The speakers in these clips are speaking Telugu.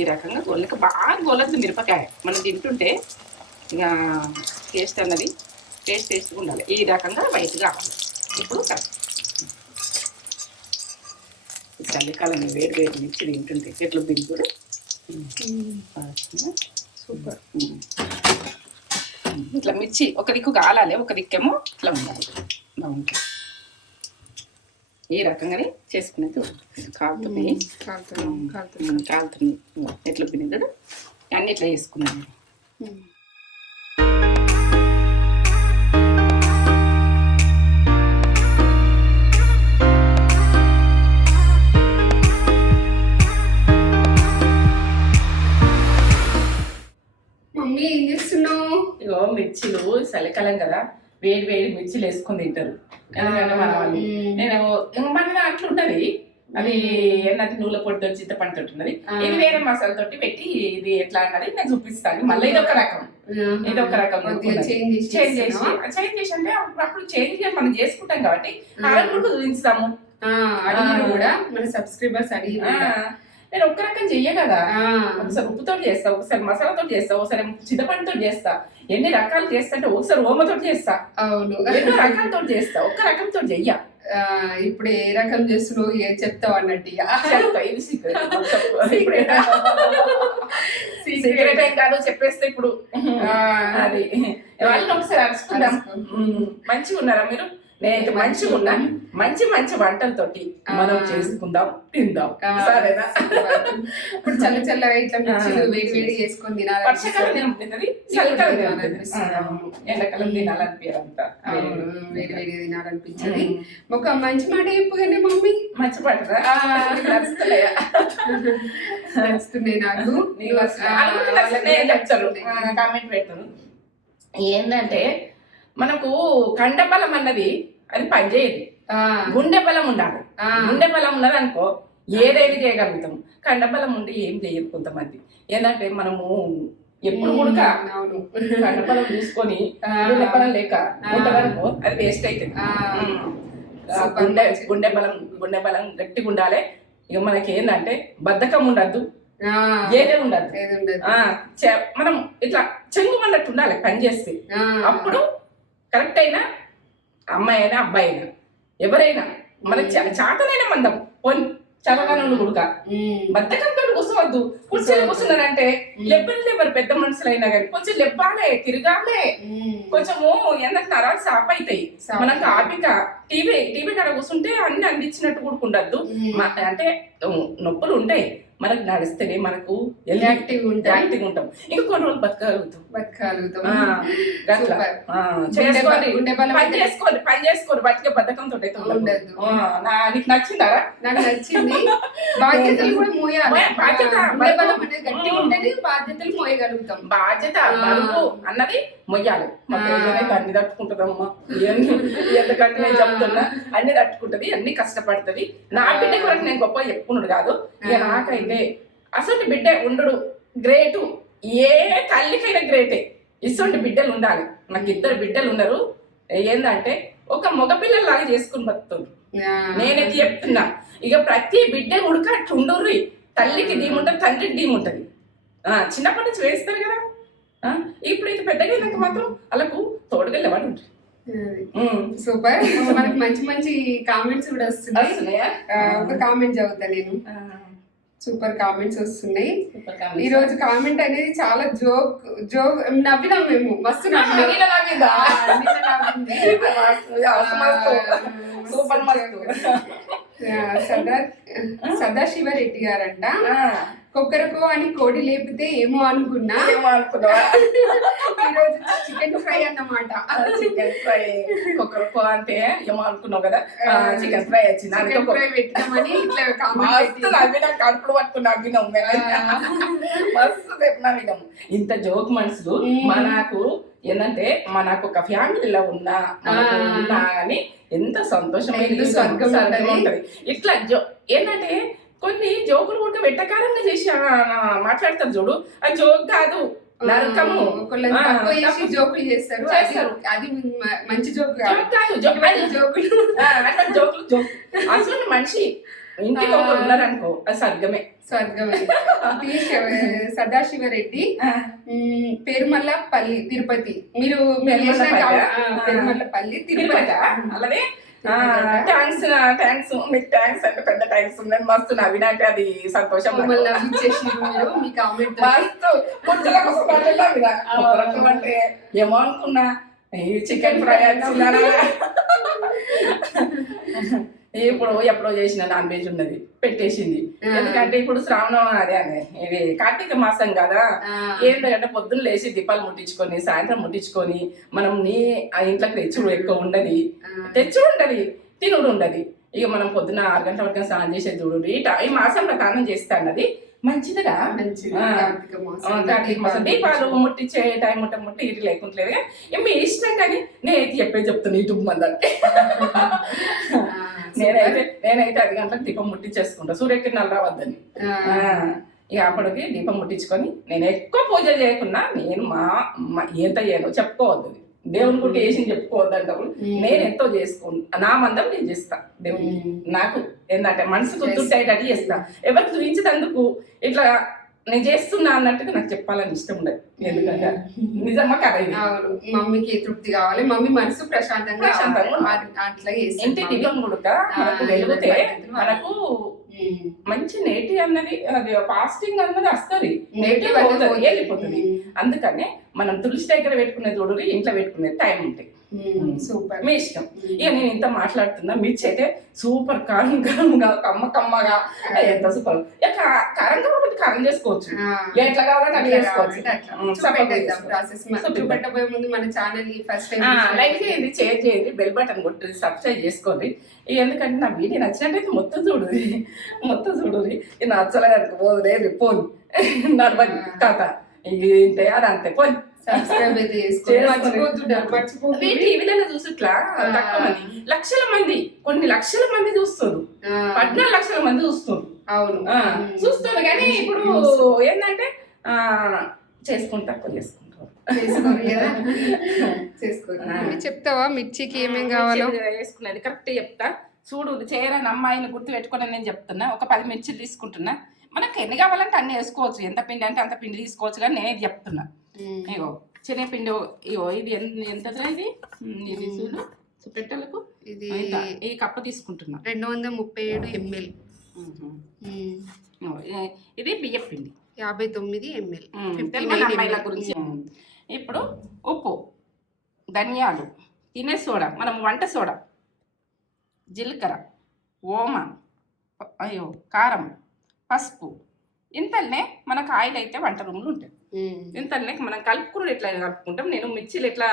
ఈ రకంగా గొల్లకి బాగా గొలద్దు మిరపకాయ. మనం తింటుంటే ఇక టేస్ట్ అన్నది టేస్ట్ టేస్ట్గా ఉండాలి. ఈ రకంగా వైట్ కావాలి ఇప్పుడు కరెక్ట్ చలికాలం వేడి వేడి మిర్చి తింటుంటే ఎట్లా దింపుడు సూపర్. ఇట్లా మిర్చి ఒక దిక్కు కాలాలి ఒక దిక్కేమో ఇట్లా ఉండాలి. బాగుంటుంది ఈ రకంగానే చేసుకునేది కాలుతుంది కాలుతున్నాం కాలుతున్నాం ఉమ్, కాలుతుంది ఎట్లా పినిందడు అన్ని ఇట్లా చేసుకున్నాను. మమ్మీ ఏం చేస్తున్నావు? ఇగో మిర్చిలు చలికాలం కదా. వేడి వేడి మిర్చిలు వేసుకొని తింటారు. ఎందుకంటే మన వాళ్ళు. మ్మ్. నేను మన అట్లా ఉంటది అది ఏంటంటే నూనె పొడితో చింతపండు ఉంటది ఆ. ఇది వేరే మసాలా తోటి పెట్టి ఇది ఎట్లా అన్నది నేను చూపిస్తాను. మళ్ళీ ఇది ఒక రకం. ఇది ఒక రకం చేంజ్ చేసి చేంజ్ చేసి అంటే అప్పుడు చేంజ్ చేసి మనం చేసుకుంటాం కాబట్టి ఆడకు చూపించుతాము ఆ. కూడా మన సబ్స్క్రైబర్స్ కూడా. నేను ఒక్క రకం చెయ్య కదా. ఒకసారి ఉప్పుతో చేస్తా ఒకసారి మసాలాతో చేస్తా ఒకసారి చింతపండుతో చేస్తా. ఎన్ని రకాలు చేస్తా అంటే ఒకసారి ఓమతో చేస్తా. అవును. ఎన్నో రకాలతో చేస్తా ఒక్క రకంతో చెయ్య. ఇప్పుడు ఏ రకం చేస్తున్నావు ఏ చెప్తావు అన్నట్టు సీక్రెట్ ఏం కాదు. చెప్పేస్తే ఇప్పుడు. అది. వాళ్ళని ఒకసారి అరుచుకుందాం. మంచిగా ఉన్నారా మీరు? నేనైతే మంచిగా ఉన్నా మంచి మంచి వంటలతోటి మనం. చేసుకుందాం తిందాం. సరేనా? ఇప్పుడు చల్ల చల్లగా ఇట్లా. వేడి వేడి చేసుకొని వర్షాకాలం తినాలి చలికాలం తినబుద్ది అనిపిస్తుంది. అవును. ఎండాకాలం తినాలనిపించారంతా అవును, వేడి వేడి తినాలనిపించదు. ఒక మంచి మాట చెప్పుగానే మమ్మీ. మంచి. నచ్చుతలేయా? నచ్చుతుంది నాకు. నేను. కామెంట్ పెడతాను. ఏంటంటే మనకు కండబలం అన్నది అది పనిచేయదు. గుండె బలం ఉండాలి. గుండె బలం ఉన్నది అనుకో ఏదైనా చేయగలుగుతాం కండబలం ఉండి ఏం చేయదు కొంతమంది. ఏంటంటే మనము ఎప్పుడు కూడా అవును. కండబలం చూసుకొని ఆ. గుండె బలం లేక. ఉంటదనుకో అది వేస్ట్ అవుతుంది గుండె. గుండె బలం గుండె బలం గట్టిగా ఉండాలి. ఇక మనకి ఏంటంటే బద్ధకం ఉండద్దు. ఏదే ఉండదు. మనం ఇట్లా చెంగు అన్నట్టు ఉండాలి పని చేస్తే. అప్పుడు కరెక్ట్ అయినా అమ్మాయి అయినా అబ్బాయి అయినా ఎవరైనా మన చాతనైనా మందం. పోని చదవను కూడా బద్దకంతో కూర్చోవద్దు. కూర్చొని కూర్చున్నారంటే లెబ్బలు లేవరు పెద్ద మనుషులైనా కానీ కొంచెం లెబ్బాలే తిరగాలే. కొంచెము ఏంటంటే నరాలు సాప్ అవుతాయి మనకు ఆపిక టీవీ టీవీ కాడ కూర్చుంటే అన్ని అందించినట్టు కూడా ఉండద్దు. ఉమ్. మ- అంటే నొప్పులు ఉంటాయి. మనకు నడిస్తేనే మనకు యాక్టివ్ యాక్టివ్ ఉంటాం. ఇంకా కొన్ని రోజులు బతకగలుగుతాం. బతకగలుగుతాం. చేసుకోండి పని చేసుకోండి పని చేసుకోండి బతికే అయితే ఉండదు. నీకు నచ్చిందారా? నాకు నచ్చింది. బాధ్యతలు కూడా మోయాలి. మోయ- బాధ్యత, గట్టిగా ఉంటేనే బాధ్యతలు మోయగలుగుతాం. బాధ్యత అన్నది మొయ్యాలి అన్ని తట్టుకుంటుందమ్మా. ఎందుకంటే నేను. చెప్తున్నా అన్ని తట్టుకుంటది అన్ని కష్టపడుతుంది. నా. బిడ్డ కొరకు నేను గొప్ప చెప్పుకున్నాడు కాదు. ఇక ఆ. నాకైతే అసలు బిడ్డ ఉండడు. గ్రేటు. ఏ తల్లికైనా గ్రేటే. ఇటువంటి బిడ్డలు ఉండాలి. నాకు ఇద్దరు బిడ్డలు ఉన్నారు ఏందంటే ఒక మగపిల్లలాగా చేసుకుని బతుకుతారు ఆ, నేనైతే చెప్తున్నా. ఇక ప్రతి బిడ్డ ఉడక ఉండరు తల్లికి డీమ్ ఉంటుంది తండ్రికి ఆ, చిన్నప్పటి నుంచి వేస్తారు కదా. ఇప్పుడు ఇది పెద్దగా అయినాక మాత్రం వాళ్ళకు తోడుగా. ఉమ్. సూపర్. మనకి మంచి మంచి కామెంట్స్ కూడా వస్తున్నాయి. ఒక కామెంట్ చదువుతా నేను. సూపర్ కామెంట్స్ వస్తున్నాయి. ఈ. రోజు కామెంట్ అనేది చాలా జోక్ జోక్ నవ్వినాం మేము. మస్తు సదా సదాశివరెడ్డి గారంట. ఆ, కుక్కరకో అని కోడి లేపితే ఏమో అనుకున్నా. ఏమో అనుకున్నావా? ఈరోజు చికెన్ ఫ్రై అన్నమాట. చికెన్ ఫ్రై కుక్కరకో అంటే ఏమో అనుకున్నావు కదా? చికెన్ ఫ్రై వచ్చింది చికెన్ ఫ్రై పెట్టినామని ఇట్లా కామెంట్ నవ్వినాం కడుపులు పట్టుకుని నవ్వినాం మస్తు సేపు నవ్వినాం. ఇంత జోక్ మనుషులు మ్మ్. మనకు ఏంటంటే మనకు ఒక ఫ్యామిలీలో ఉన్నా. ఉన్నా అని ఎంత స్వర్గం ఉంటది. ఉంటది. ఇట్లా జో ఏంటంటే కొన్ని జోకులు కూడా వెట్టకారంగా చేసి మాట్లాడతారు చూడు. ఆ జోక్ కాదు. నరకము. జోకులు చేస్తారు. అది- చేస్తారు. అది మంచి జోక్ కాదు. జోకులు. జోకులు జోక్. అసలు మనిషి ఇంటికి ఒకరు ఉన్నారనుకో అది స్వర్గమే. స్వర్గమే. సదాశివరెడ్డి పెరుమల్లపల్లి తిరుపతి. మీరు పెరుమల్లపల్లి? తిరుపతి అలానే. థ్యాంక్స్ థ్యాంక్స్ మీకు థ్యాంక్స్ అంటే పెద్ద థ్యాంక్స్ ఉన్నాయి మస్తు నవ్వినంటే అది సంతోషం మస్తు. కోసం అంటే ఏమో అనుకున్నా. చికెన్ ఫ్రై వచ్చిందనా ఇప్పుడు ఎప్పుడో చేసిన నాన్ వెజ్ ఉన్నది. పెట్టేసింది. ఎందుకంటే ఇప్పుడు శ్రావణం అదే అదే ఇది కార్తీక మాసం కదా. ఏంటంటే పొద్దున్న లేచి దీపాలు ముట్టించుకొని సాయంత్రం ముట్టించుకొని మనం నీ ఆ ఇంట్లోకి తెచ్చుడు ఎక్కువ ఉండదు. తెచ్చుడు ఉండదు తినుడు ఉండదు. ఇక మనం పొద్దున ఆరు గంటల వరకు స్నానం చేసేది చూడు. ఈ మాసంలో స్నానం చేస్తా అన్నది. మంచిదిగా దీపాలు ముట్టించే టైం ముట్ట ముట్టి ఇటు లేకుంటలేదు. కానీ మీ ఇష్టం కానీ నేనైతే చెప్పేది చెప్తాను యూట్యూబ్ ఆ, నేనైతే నేనైతే ఐదు గంటలకు దీపం ముట్టించేసుకుంటా. సూర్యకిరణాలు రావద్దని. ఇక అప్పటికి దీపం ముట్టించుకొని నేను ఎక్కువ పూజలు చేయకున్నా నేను మా ఎంత చేయను చెప్పుకోవద్దు. దేవుని గుట్టి వేసి చెప్పుకోవద్దు అంటప్పుడు నేను ఎంతో చేసుకుంటా నా మందం నేను చేస్తా దేవుని. నాకు ఏంటంటే మనసు గుర్తుంటేటట్టు చేస్తా. ఎవరికి చూపించేందుకు ఇట్లా నేను చేస్తున్నా అన్నట్టుగా నాకు చెప్పాలని ఇష్టం ఉండదు. ఎందుకంటే నిజమా కదా ఇది. అవును. మమ్మీకి తృప్తి కావాలి. మమ్మీ మనసు ప్రశాంతంగా. అట్లా ఇంటి మమ్మీ. దీపం గుడక మనకు వెలిగితే మనకు. మంచి నేటి అన్నది అది ఫాస్టింగ్ అన్నది వస్తుంది. పోతుంది. వెళ్ళిపోతుంది అందుకనే మనం తులసి దగ్గర పెట్టుకునే చూడు ఇంట్లో పెట్టుకునే టైం ఉంటాయి. సూపర్. మీ ఇష్టం. ఇక నేను ఇంత మాట్లాడుతున్నా మిర్చి అయితే సూపర్ కారం కారంగా కమ్మ కమ్మగా. ఎంత సూపర్. ఇక కారంగా ఒకటి కారం చేసుకోవచ్చు. ఎట్లా కావాలంటే అట్లా చేసుకోవచ్చు. చూపెట్టబోయే ముందు మన ఛానల్ ఫస్ట్ లైక్ చేయండి షేర్ చేయండి బెల్ బటన్ కొట్టి సబ్స్క్రైబ్ చేసుకోండి. ఎందుకంటే నా వీడియో నచ్చినట్టయితే మొత్తం చూడు. మొత్తం చూడు. నచ్చలే పోదులే పోను నడవదు. తాత ఇది ఇంతే అది అంతే. పోని. సబ్స్క్రైబ్ అయితే చేసుకోండి. టీవీలలో చూసుట్లా తక్కువ మంది. లక్షల మంది కొన్ని లక్షల మంది చూస్తారు ఆ, పద్నాలుగు లక్షల మంది చూస్తారు అవును. చూస్తారు కానీ ఇప్పుడు ఏంటంటే ఆ, చేసుకుంటే తక్కువ చేసుకుంటారు చేసుకోరు చెప్తావా? మిర్చికి ఏమేం కావాలో? వేసుకునేది కరెక్ట్ చెప్తా. చూడు చేయరని అమ్మాయిని గుర్తు పెట్టుకొని నేను చెప్తున్నా. ఒక పది మిర్చిలు తీసుకుంటున్నా. మనకి ఎన్ని కావాలంటే అన్ని వేసుకోవచ్చు. ఎంత పిండి అంటే అంత పిండి తీసుకోవచ్చు కానీ నేను ఇది చెప్తున్నా. ఇగో శనగపిండి ఇగో ఇది ఎంత ఎంతరా ఇది? ఇది చూడు. పెట్టలకు? ఇది ఈ కప్పు తీసుకుంటున్నా. రెండు వందల ముప్పై ఏడు ఎంఎల్. ఇది బియ్యం పిండి. యాభై తొమ్మిది ఎంఎల్. అమ్మాయిల గురించి. ఇప్పుడు ఉప్పు ధనియాలు తినే సోడా మనం వంట సోడా జీలకర్ర ఓమ అయ్యో కారం పసుపు ఇంతల్నే మనకు ఆయిల్ అయితే వంట రూమ్లో ఉంటుంది ఇంతల్నే మనం కలుపుకుని ఎట్లా కలుపుకుంటాం? నేను మిర్చిలు ఎట్లా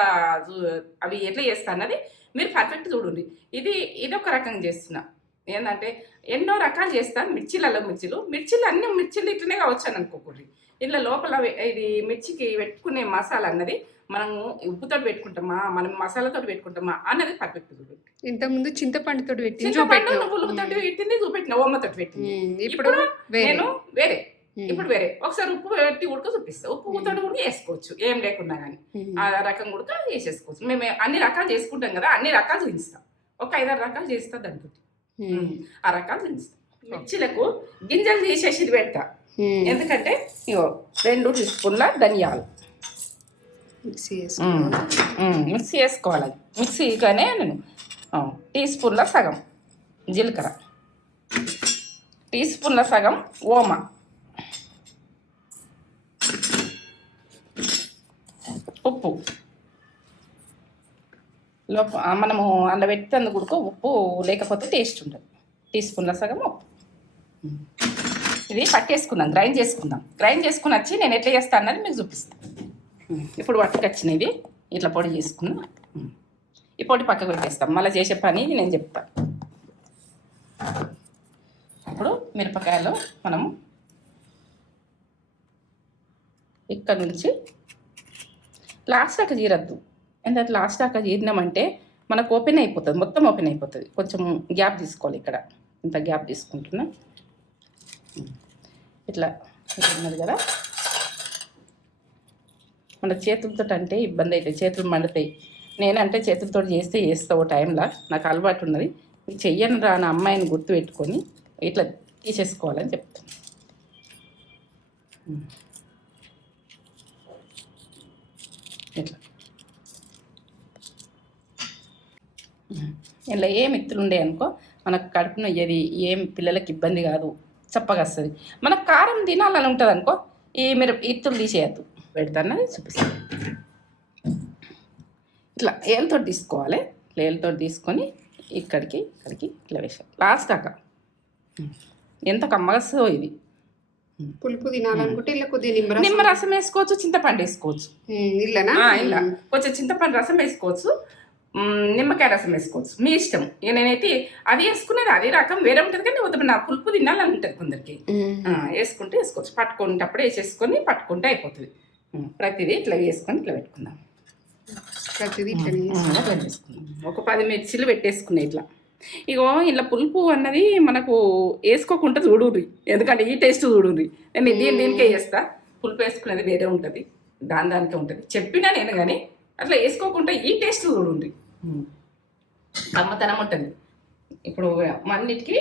అవి ఎట్లా చేస్తా అన్నది మీరు పర్ఫెక్ట్ చూడండి. ఇది ఇది ఒక రకంగా చేస్తున్నా. ఏంటంటే ఎన్నో రకాలు చేస్తాను మిర్చిలలో మిర్చిలు. మిర్చిలు అన్ని మిర్చిలు ఇట్లనే కావచ్చు అనుకోకూడదు ఇట్లా లోపల ఇది మిర్చికి పెట్టుకునే మసాలా అన్నది మనము ఉప్పుతో పెట్టుకుంటామా మనం మసాలాతో పెట్టుకుంటామా అన్నది పర్ఫెక్ట్ చూడండి. ఇంతకుముందు చింతపండుతో పెట్టి చింతపండు నువ్వులతో పెట్టింది చూపెట్టిన ఓమతో పెట్టింది. ఇప్పుడు నేను వేరే. ఇప్పుడు వేరే ఒకసారి ఉప్పు పెట్టి ఉడక చూపిస్తా. ఉప్పు తోటి కూడా వేసుకోవచ్చు ఏం లేకుండా కానీ. ఆ రకం కూడా వేసేసుకోవచ్చు. మేము అన్ని రకాలు చేసుకుంటాం కదా అన్ని రకాలు చూపిస్తాం. ఒక ఐదారు రకాలు చేస్తా దాంతో మ్మ్. ఆ రకాలు చూపిస్తాం. మిర్చిలకు గింజలు తీసేసి పెడతా. ఎందుకంటే ఇగో రెండు టీ స్పూన్ల ధనియాలు. మిక్సీ మిక్సీ వేసుకోవాలి. మిక్సీగానే నేను టీ స్పూన్ల సగం జీలకర్ర. టీ స్పూన్ల సగం ఓమ. ఉప్పు. లోప మనము అందులో పెట్టేందుకు కూడా ఉప్పు లేకపోతే టేస్ట్ ఉండదు. టీ స్పూన్ల సగం ఉప్పు. ఇది పట్టేసుకుందాం గ్రైండ్ చేసుకుందాం. గ్రైండ్ చేసుకుని వచ్చి నేను ఎట్లా చేస్తాను అన్నది మీకు చూపిస్తాను ఉమ్, ఇప్పుడు పట్టుకొచ్చినది ఇట్లా పొడి చేసుకున్నా ఈ పొడి పక్కకు పెట్టేస్తాం. మళ్ళీ చేసే పని నేను చెప్తాను ఇప్పుడు మిరపకాయలు మనము ఇక్కడ నుంచి లాస్ట్ దాకా చీరద్దు ఎందుకంటే లాస్ట్ దాకా చీరినామంటే మనకు ఓపెన్ అయిపోతుంది మొత్తం ఓపెన్ అయిపోతుంది. కొంచెం గ్యాప్ తీసుకోవాలి ఇక్కడ. ఇంత గ్యాప్ తీసుకుంటున్నా. ఇట్లా ఉన్నది కదా. మన చేతులతో అంటే ఇబ్బంది అవుతాయి చేతులు మండుతాయి. నేనంటే చేతులతో చేస్తే చేస్తా ఓ టైంలో. నాకు అలవాటు ఉన్నది. చెయ్యను నా అమ్మాయిని గుర్తు పెట్టుకొని ఇట్లా తీసేసుకోవాలని చెప్తాను ఇట్లా. ఇలా ఏ ఇత్తులు ఉండే అనుకో మనకు కడుపు నొయ్యది ఏం పిల్లలకి ఇబ్బంది కాదు చప్పగా వస్తుంది. మనకు కారం తినాలని ఉంటుంది అనుకో ఈ మీరు ఇత్తులు తీసేయద్దు. పెడతానని చూపిస్తాను. ఇట్లా ఏళ్ళతో తీసుకోవాలి. ఏళ్ళతో తీసుకొని ఇక్కడికి ఇక్కడికి ఇట్లా వేసాం లాస్ట్ కాక ఎంత కమ్మగా వస్తుందో ఇది. పులుపు తినాలనుకుంటే ఇలా కొద్దిగా నిమ్మరసం. నిమ్మరసం వేసుకోవచ్చు చింతపండు వేసుకోవచ్చు. ఇల్లనా? ఇలా కొంచెం చింతపండు రసం వేసుకోవచ్చు. నిమ్మకాయ రసం వేసుకోవచ్చు. మీ ఇష్టం. నేనైతే అది వేసుకునేది అదే రకం వేరే ఉంటుంది కానీ వద్దు నా పులుపు తినాలని ఉంటుంది కొందరికి. వేసుకుంటే వేసుకోవచ్చు. పట్టుకునేటప్పుడు వేసేసుకొని పట్టుకుంటే అయిపోతుంది. ప్రతిదీ ఇట్లా వేసుకొని ఇట్లా పెట్టుకుందాం. ప్రతిదీ ఇట్లా వేసుకుందాం ఒక పది మిర్చిలు పెట్టేసుకున్నాయి ఇట్లా. ఇగో ఇలా పులుపు అన్నది మనకు వేసుకోకుండా చూడుర్రి. ఎందుకంటే ఈ టేస్ట్ చూడుర్రి. నేను దీని దీనికే చేస్తా. పులుపు వేసుకునేది వేరే ఉంటుంది దాని దానికే ఉంటుంది. చెప్పినా నేను కానీ అట్లా వేసుకోకుండా ఈ టేస్ట్ చూడుండ్రి కమ్మతనం ఉంటుంది. ఇప్పుడు అన్నిటికీ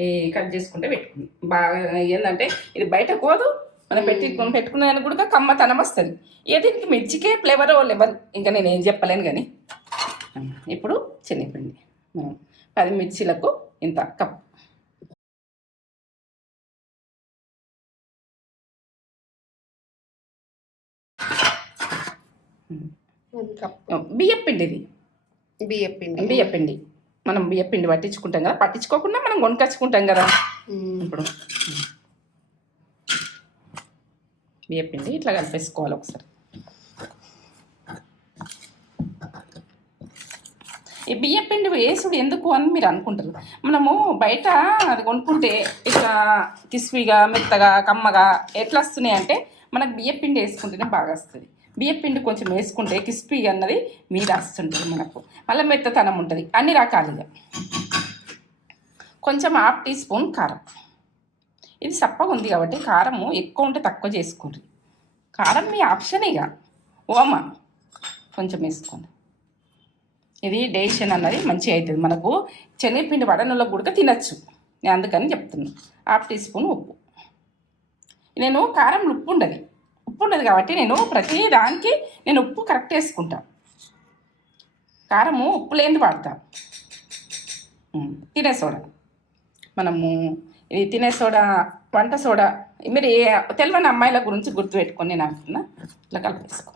ఈ కట్ చేసుకుంటే పెట్టుకుంది. బాగా ఏంటంటే ఇది బయట కోదు మనం పెట్టి పెట్టుకునే దానికి కూడా కమ్మతనం వస్తుంది. ఏ దీనికి మిర్చికే ఫ్లేవర్ లెవెల్ ఇంకా నేను ఏం చెప్పలేను కానీ ఇప్పుడు శనగపిండి మనం పది మిర్చీలకు ఇంత కప్. One cup. బియ్యం పిండి ఇది బియ్యం పిండి. బియ్యం పిండి. మనం బియ్యం పిండి పట్టించుకుంటాం కదా పట్టించుకోకుండా మనం కొనుకొచ్చుకుంటాం కదా. ఇప్పుడు బియ్యం పిండి ఇట్లా కలిపేసుకోవాలి ఒకసారి. ఈ బియ్యం పిండి వేసుడు ఎందుకు అని మీరు అనుకుంటారు. మనము బయట అది కొనుక్కుంటే ఇట్లా కిస్వీగా మెత్తగా కమ్మగా ఎట్లా వస్తున్నాయి అంటే మనకు బియ్యపిండి వేసుకుంటేనే బాగా వస్తుంది. బియ్యపిండి కొంచెం వేసుకుంటే క్రిస్పీ అన్నది మీద వస్తుంటుంది మనకు. మళ్ళీ మెత్తతనం ఉంటుంది. అన్ని రకాలుగా. కొంచెం హాఫ్ టీ స్పూన్ కారం. ఇది సప్పగా ఉంది కాబట్టి కారము ఎక్కువ ఉంటే తక్కువ చేసుకోండి. కారం మీ ఆప్షన్ ఇక. ఓమా. కొంచెం వేసుకోండి. ఇది డైజెషన్ అన్నది మంచిగా అవుతుంది. మనకు శనగపిండి వడనలో గుడక తినచ్చు. నేను అందుకని చెప్తున్నాను హాఫ్ టీ స్పూన్ ఉప్పు. నేను కారం ఉప్పు ఉండదు. ఉప్పు ఉండదు కాబట్టి నేను ప్రతి దానికి నేను ఉప్పు కరెక్ట్ వేసుకుంటా. కారము ఉప్పు లేనిది వాడతా. తినే సోడా. మనము ఇది తినే సోడా వంట సోడా మీరు తెలవని అమ్మాయిల గురించి గుర్తుపెట్టుకొని నేను అంటున్నా. ఇట్లా కలిపేసుకో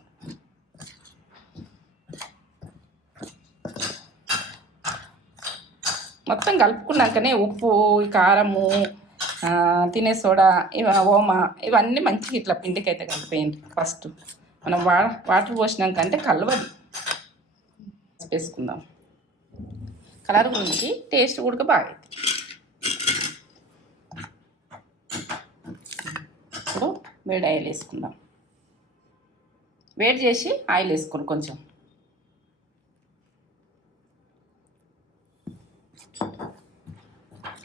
మొత్తం కలుపుకున్నాకనే ఉప్పు కారము తినే సోడా ఇవ ఓమ ఇవన్నీ మంచిగా ఇట్లా పిండికైతే కలిపేయండి ఫస్ట్. మనం వా వాటర్ పోసినాక అంటే కలవదు. వేసుకుందాం. కలర్ గురించి టేస్ట్ కూడా బాగా అవుతుంది ఇప్పుడు వేడి ఆయిల్ వేసుకుందాం. వేడి చేసి ఆయిల్ వేసుకోండి కొంచెం.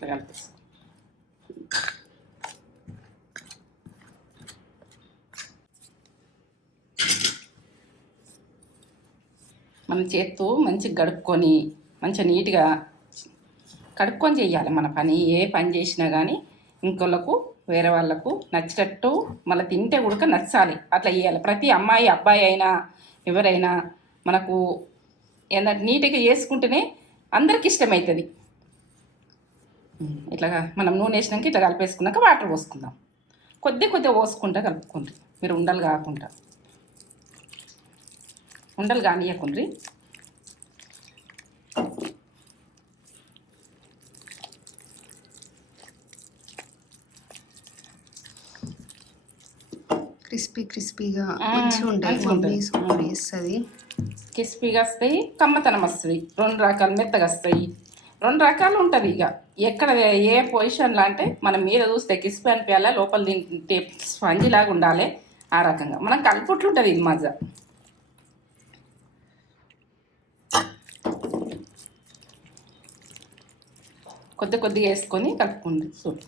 ఇట్లా కలిపేసుకో మన చేత్తో మంచిగా గడుక్కొని మంచిగా నీట్గా కడుక్కొని చేయాలి మన పని. ఏ పని చేసినా కానీ ఇంకొకళ్ళకు వేరే వాళ్ళకు నచ్చినట్టు మళ్ళీ తింటే కూడా నచ్చాలి. అట్లా చేయాలి. ప్రతి అమ్మాయి అబ్బాయి అయినా ఎవరైనా మనకు ఏంటంటే నీట్గా చేసుకుంటేనే అందరికి ఇష్టమవుతుంది ఇట్లా మనం నూనె వేసినాక ఇట్లా కలిపేసుకున్నాక వాటర్ పోసుకుందాం. కొద్ది కొద్దిగా పోసుకుంటా కలుపుకుంటారు మీరు ఉండలు కాకుండా. ఉండలు కానియకుండ్రి. క్రిస్పీ క్రిస్పీగా మంచిగా ఉంటాయి. చేస్తుంది. క్రిస్పీగా వస్తాయి కమ్మతనం వస్తుంది. రెండు రకాలు మెత్తగా వస్తాయి. రెండు రకాలు ఉంటుంది ఇక. ఎక్కడ ఏ పొజిషన్లో అంటే మనం మీద చూస్తే క్రిస్పీ అనిపించాలా లోపల దీని స్పంజీ లాగా ఉండాలి ఆ రకంగా. మనం కలుపుట్లు ఉంటుంది ఇది మజ్జ కొద్ది కొద్దిగా వేసుకొని కలుపుకోండి. సూప్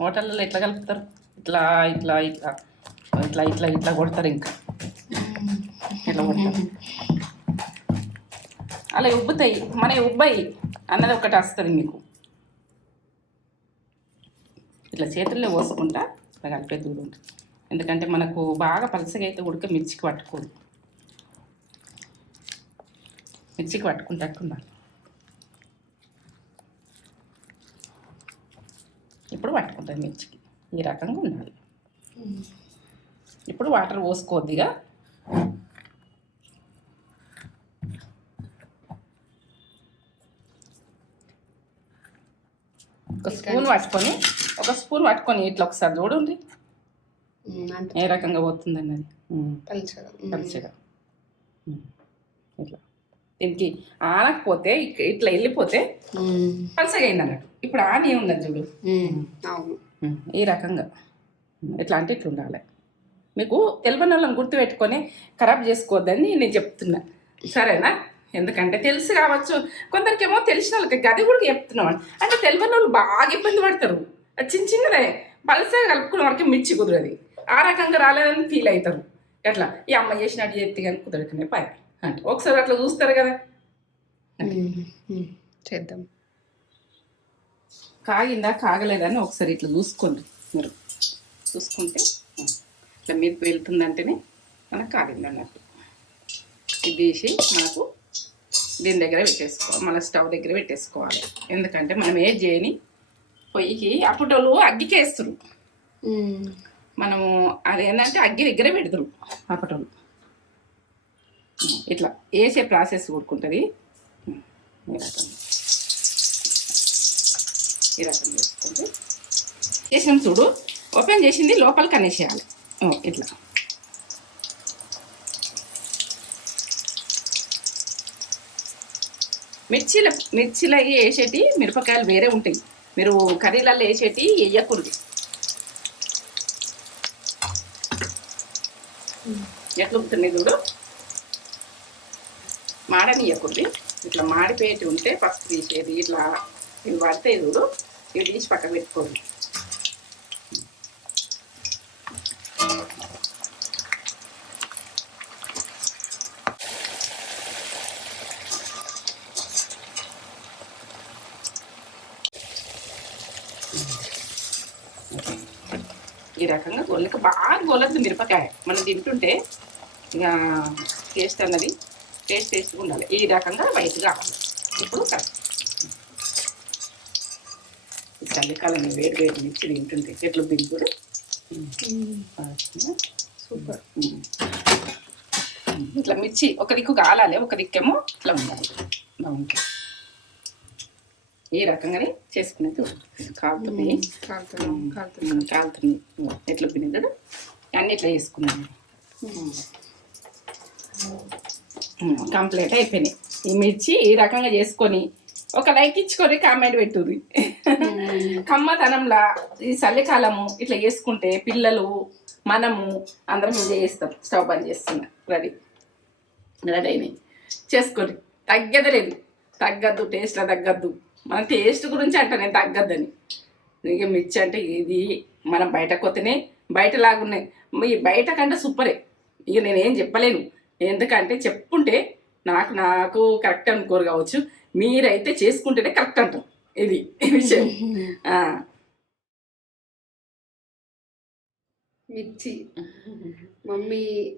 హోటల్లో ఎట్లా కలుపుతారు? ఇట్లా ఇట్లా ఇట్లా. ఇట్లా ఇట్లా ఇట్లా కొడతారు ఇంకా. అలా ఉబ్బుతాయి. మన ఉబ్బాయి అన్నది ఒకటి వస్తుంది మీకు. ఇట్లా చేతుల్లో పోసుకుంటా ఇట్లా కలిపే ఉంటుంది ఎందుకంటే మనకు బాగా పలసగా అయితే ఉడక మిర్చికి పట్టుకోదు. మిర్చికి పట్టుకుంటట్టు ఉండాలి ఇప్పుడు పట్టుకుంటుంది మిర్చికి. ఈ రకంగా ఉండాలి. ఇప్పుడు వాటర్ పోసుకోవద్దిగా. ఒక స్పూన్ పట్టుకొని ఒక స్పూన్ పట్టుకొని ఇట్లా ఒకసారి చూడండి. ఏ రకంగా పోతుంది అన్నది ఉమ్, పలుచగా. పలుచగా. ఇట్లా. దీనికి ఆనకపోతే ఇట్లా వెళ్ళిపోతే ఉమ్, పలసగా అయింది అన్నట్టు. ఇప్పుడు ఆనే ఉన్నది చూడు? ఈ రకంగా. ఇట్లా అంటే ఇట్లా ఉండాలి. మీకు తెలియని వాళ్ళని గుర్తుపెట్టుకొని ఖరాబ్ చేసుకోవద్దని నేను చెప్తున్నా. సరేనా? ఎందుకంటే తెలుసు కావచ్చు కొందరికేమో తెలిసిన వాళ్ళకి గది కూడా చెప్తున్నాం అంటే తెలియని వాళ్ళు బాగా ఇబ్బంది పడతారు. చిన్న చిన్నదే. పలసగా కలుపుకునే వరకు మిర్చి కుదరది. ఆ రకంగా రాలేదని ఫీల్ అవుతారు ఎట్లా? ఈ అమ్మ చేసినట్టు చేస్తే కానీ కుదరకనే పై అంటే ఒకసారి అట్లా చూస్తారు కదా. చేద్దాం. కాగిందా? కాగలేదని ఒకసారి ఇట్లా చూసుకోండి మీరు. చూసుకుంటే ఇట్లా మీద వెళ్తుందంటేనే మనకు కాగింది అన్నట్టు ఇది తీసి మనకు దీని దగ్గర పెట్టేసుకోవాలి మన స్టవ్ దగ్గర పెట్టేసుకోవాలి. ఎందుకంటే మనం ఏ చేయని పొయ్యికి అప్పటోళ్ళు అగ్గికేస్తారు. మనము అది ఏంటంటే అగ్గి దగ్గర పెడతారు అప్పటోళ్ళు. ఇట్లా వేసే ప్రాసెస్ కూడుకుంటుంది ఈ రకం. ఈ రకం వేసుకుంటే చేసినాం చూడు. ఓపెన్ చేసింది లోపలికి అనేసేయాలి చేయాలి ఇట్లా. మిర్చిల మిర్చిలవి వేసేటి మిరపకాయలు వేరే ఉంటాయి. మీరు కర్రీలలో వేసేటి వేయకూడదు. ఎట్లా ఉడుకుతున్నాయి చూడు? మాడనియకూడదు. ఇట్లా మాడిపోయేటి ఉంటే పక్క తీసేది ఇట్లా ఇవి పడితే చూడు ఇవి తీసి పక్క పెట్టుకోండి ఈ రకంగా గొల్లకి గొల్లదు మిరపకాయ. మనం తింటుంటే ఇక టేస్ట్ అన్నది టేస్ట్ టేస్ట్గా ఉండాలి. ఈ రకంగా వైట్ కావాలి ఇప్పుడు ఈ చలికాలం వేడి వేడి మిర్చి తింటుంటే ఎట్లా ఉమ్, సూపర్. ఇట్లా మిర్చి ఒక దిక్కు కాలాలి ఒక దిక్కేమో ఇట్లా ఉండాలి. బాగుంటుంది ఈ రకంగానే చేసుకునేది కాలుతుంది. ఉమ్, కాలుతుంది. ఎట్లా తినేది? అన్ని ఇట్లా చేసుకున్నాను. కంప్లీట్ అయిపోయినాయి. ఈ మిర్చి ఈ రకంగా చేసుకొని ఒక లైక్ ఇచ్చుకొని కామెంట్ పెట్టుర్రి. కమ్మతనంలా ఈ చలికాలము ఇట్లా చేసుకుంటే పిల్లలు మనము అందరం ఎంజాయ్ చేస్తాం. స్టవ్ బంద్ చేస్తున్నా. రెడీ. రెడీ అయినాయి. చేసుకోండి. తగ్గదు లేదు. తగ్గద్దు టేస్ట్లో తగ్గద్దు. మన టేస్ట్ గురించి అంట నేను తగ్గద్దని. ఇక మిర్చి అంటే ఇది మనం బయటకు పోతేనే బయట లాగున్నాయి ఈ బయట కంటే సూపరే. ఇక నేనేం చెప్పలేను. ఎందుకంటే చెప్పుంటే నాకు నాకు కరెక్ట్ అనుకోరు కావచ్చు. మీరైతే చేసుకుంటేనే కరెక్ట్ అంటాం ఇది విషయం. ఆ. మిర్చి. మమ్మీ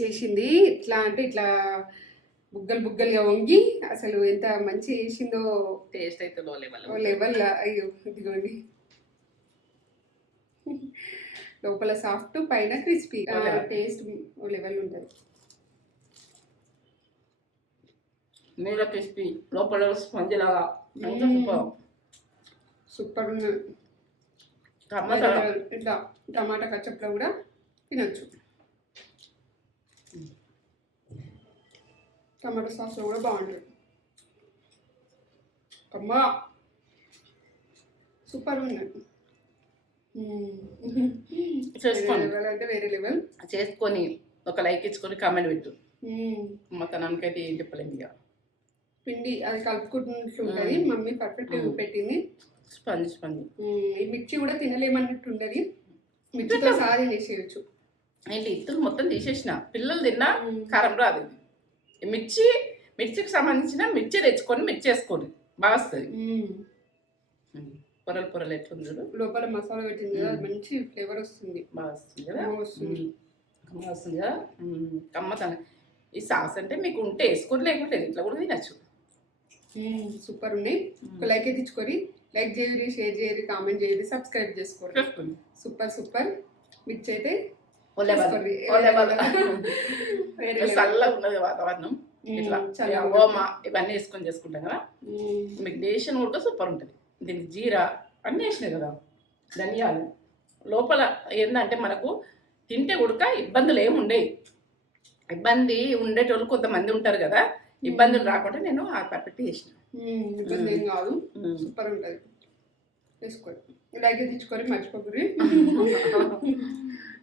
చేసింది. ఇట్లా అంటే ఇట్లా బుగ్గలు బుగ్గలుగా వంగి అసలు ఎంత మంచి చేసిందో టేస్ట్ అయితే లో లెవెల్. ఓ లెవెల్ అయ్యో ఇదిగోండి. లోపల సాఫ్ట్ పైన క్రిస్పీ. టేస్ట్ ఓ లెవెల్ ఉంటుంది. మీద క్రిస్పీ లోపల స్పంజ్ లాగా. సూపర్. సూపర్ ఉన్నది ఇట్లా టమాటా కచ్చప్లో కూడా తినొచ్చు. టమాటా సాస్లో కూడా బాగుంటుంది. అమ్మా! సూపర్ ఉన్నది మ్మ్. చేసుకోండి. అంటే వేరే లెవెల్ చేసుకొని ఒక లైక్ ఇచ్చుకొని కామెంట్ పెట్టు మ్మ్. మతనానికైతే ఏం చెప్పలేము ఇక పిండి అది ఉంటుంది మ్మ్. Mummy perfect. పెట్టింది స్పంజ్ స్పంజ్. ఈ మిర్చి కూడా తినలేమన్నట్టు ఉండదు మిర్చితో సహా తినేసేయచ్చు ఏంటి ఇత్తులు మొత్తం తీసేసిన పిల్లలు తిన్నా. కారం రాదు మిర్చి మిర్చికి సంబంధించిన మిర్చి తెచ్చుకొని మిర్చి వేసుకోండి బాగా వస్తుంది. పొరలు పొరలు ఎట్లుంది చూడు? లోపల మసాలా పెట్టింది కదా మంచి ఫ్లేవర్ వస్తుంది. బాగా వస్తుంది కదా? వస్తుంది. మ్మ్. కమ్మ వస్తుంది కదా? మ్మ్. కమ్మతనం ఈ సాస్ అంటే మీకు ఉంటే వేసుకొని లేకుంటే. ఇట్లా కూడా తినచ్చు. సూపర్ ఉన్నాయి. ఒక లైక్ అయితే ఇచ్చుకొని లైక్ చేయరి షేర్ చేయరి కామెంట్ చేయరి సబ్స్క్రైబ్ చేసుకోండి. Super super. మిర్చి అయితే చల్లగా ఉన్నది వాతావరణం. ఇట్లా ఇవన్నీ వేసుకొని చేసుకుంటాం కదా. మీకు డేషన్ కూడా సూపర్ ఉంటుంది. దీనికి జీరా అన్నీ వేసినాయి కదా ధనియాలు. లోపల ఏంటంటే మనకు తింటే ఉడక ఇబ్బందులు ఏమి ఉండేవి. ఇబ్బంది ఉండేటోళ్ళు కొంతమంది ఉంటారు కదా ఇబ్బందులు రాకుండా నేను ఆ పర్ఫెక్ట్ చేసిన. ఇబ్బంది ఏం కాదు. సూపర్ ఉంటుంది. వేసుకోండి. లైక్ అయితే ఇచ్చుకొని మర్చిపోకరి